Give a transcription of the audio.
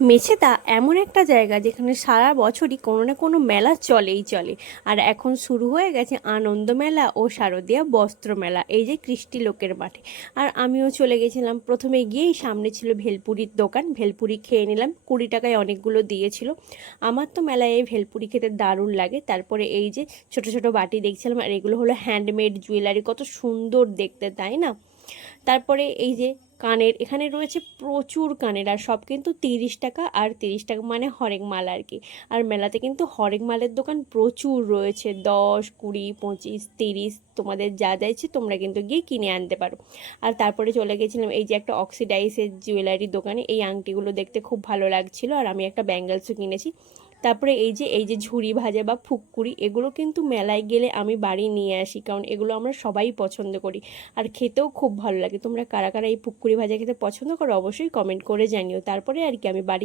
মেছেদা এমন একটা জায়গা যেখানে সারা বছরই কোনো না কোনো মেলা চলেই চলে। আর এখন শুরু হয়ে গেছে আনন্দ মেলা ও শারদীয়া বস্ত্র মেলা, এই যে কৃষ্টি লোকের মাঠে। আর আমিও চলে গেছিলাম, প্রথমে গিয়েই সামনে ছিল ভেলপুরির দোকান, ভেলপুরি খেয়ে নিলাম, 20 টাকায় অনেকগুলো দিয়েছিল। আমার তো মেলায় এই ভেলপুরি খেতে দারুণ লাগে। তারপরে এই যে ছোট ছোট বাটি দেখছিলাম, আর এগুলো হলো হ্যান্ডমেড জুয়েলারি, কত সুন্দর দেখতে তাই না। তারপরে এই যে কানের, এখানে রয়েছে প্রচুর কানের, আর সব কিন্তু 30 টাকা, আর 30 টাকা মানে হরেক মাল আর কি। আর মেলাতে কিন্তু হরেক মালের দোকান প্রচুর রয়েছে, 10, 20, 25, 30, তোমাদের যা যা ইচ্ছে তোমরা কিন্তু গিয়ে কিনে আনতে পারো। আর তারপরে চলে গেছিলাম এই যে একটা অক্সিডাইসের জুয়েলারি দোকানে, এই আংটিগুলো দেখতে খুব ভালো লাগছিল, আর আমি একটা ব্যাঙ্গেলসও কিনেছি। তারপরে এই যে ঝুড়ি ভাজা বা ফুককুড়ি, এগুলো কিন্তু মেলায় গেলে আমি বাড়ি নিয়ে আসি, কারণ এগুলো আমরা সবাই পছন্দ করি আর খেতেও খুব ভালো লাগে। তোমরা কারা কারা এই পুকুরি ভাজা খেতে পছন্দ করো অবশ্যই কমেন্ট করে জানিও। তারপরে আর কি আমি বাড়ি